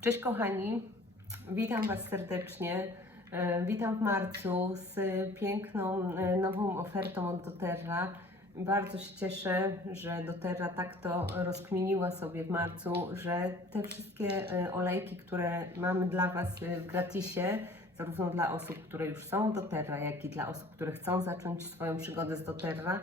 Cześć kochani, witam Was serdecznie. E, Witam w marcu z piękną e, nową ofertą od doTERRA. Bardzo się cieszę, że doTERRA tak to rozkminiła sobie w marcu, że te wszystkie e, olejki, które mamy dla Was w gratisie, zarówno dla osób, które już są doTERRA, jak i dla osób, które chcą zacząć swoją przygodę z doTERRA,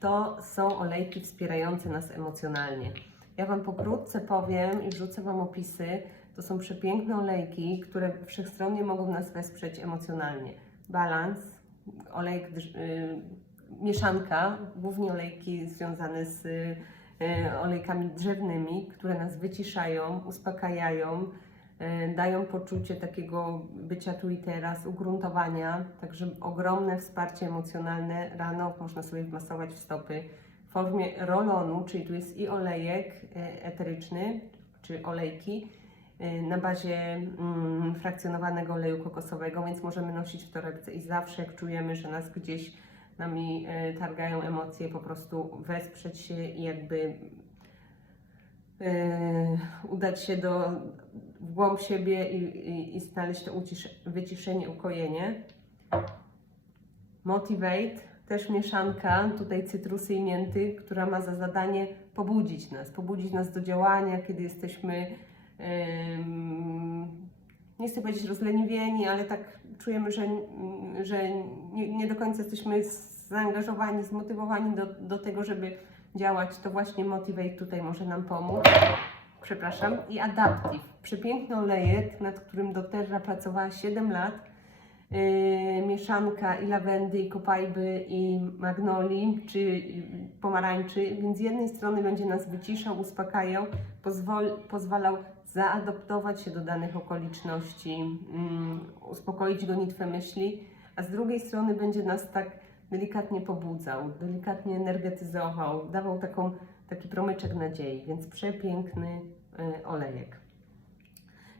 to są olejki wspierające nas emocjonalnie. Ja Wam pokrótce powiem i wrzucę Wam opisy. To są przepiękne olejki, które wszechstronnie mogą nas wesprzeć emocjonalnie. Balans, olejek, drż- y, mieszanka, głównie olejki związane z y, olejkami drzewnymi, które nas wyciszają, uspokajają, y, dają poczucie takiego bycia tu i teraz, ugruntowania, także ogromne wsparcie emocjonalne. Rano można sobie wmasować w stopy w formie rolonu, czyli tu jest i olejek e, eteryczny, czy olejki e, na bazie mm, frakcjonowanego oleju kokosowego, więc możemy nosić w torebce i zawsze jak czujemy, że nas gdzieś nami e, targają emocje, po prostu wesprzeć się i jakby udać się do w głąb siebie i, i, i znaleźć to ucisz, wyciszenie, ukojenie. Motivate, też mieszanka, tutaj cytrusy i mięty, która ma za zadanie pobudzić nas, pobudzić nas do działania, kiedy jesteśmy, em, nie chcę powiedzieć rozleniwieni, ale tak czujemy, że, że nie, nie do końca jesteśmy zaangażowani, zmotywowani do, do tego, żeby działać, to właśnie Motivate tutaj może nam pomóc. Przepraszam. I Adaptive, przepiękny olejek, nad którym doTERRA pracowała 7 lat. Yy, mieszanka i lawendy, i kopajby, i magnolii, czy yy, pomarańczy, więc z jednej strony będzie nas wyciszał, uspokajał, pozwol, pozwalał zaadoptować się do danych okoliczności, mm, uspokoić gonitwę myśli, a z drugiej strony będzie nas tak delikatnie pobudzał, delikatnie energetyzował, dawał taką, taki promyczek nadziei, więc przepiękny yy, olejek.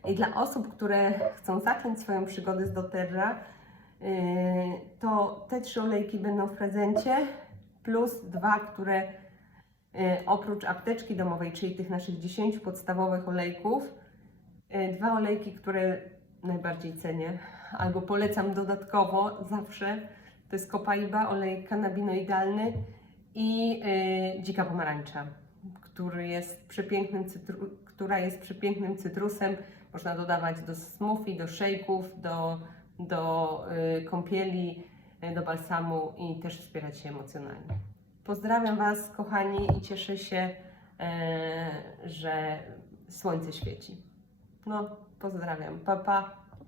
I dla osób, które chcą zacząć swoją przygodę z doTERRA, yy, to te trzy olejki będą w prezencie, plus dwa, które yy, oprócz apteczki domowej, czyli tych naszych 10 podstawowych olejków, yy, dwa olejki, które najbardziej cenię, albo polecam dodatkowo zawsze, to jest kopaiba, olej kanabinoidalny i dzika pomarańcza, który jest przepięknym która jest przepięknym cytrusem, można dodawać do smoothie, do shake'ów, do, do y, kąpieli, y, do balsamu i też wspierać się emocjonalnie. Pozdrawiam Was, kochani, i cieszę się, e, że słońce świeci. No, pozdrawiam. Pa, pa.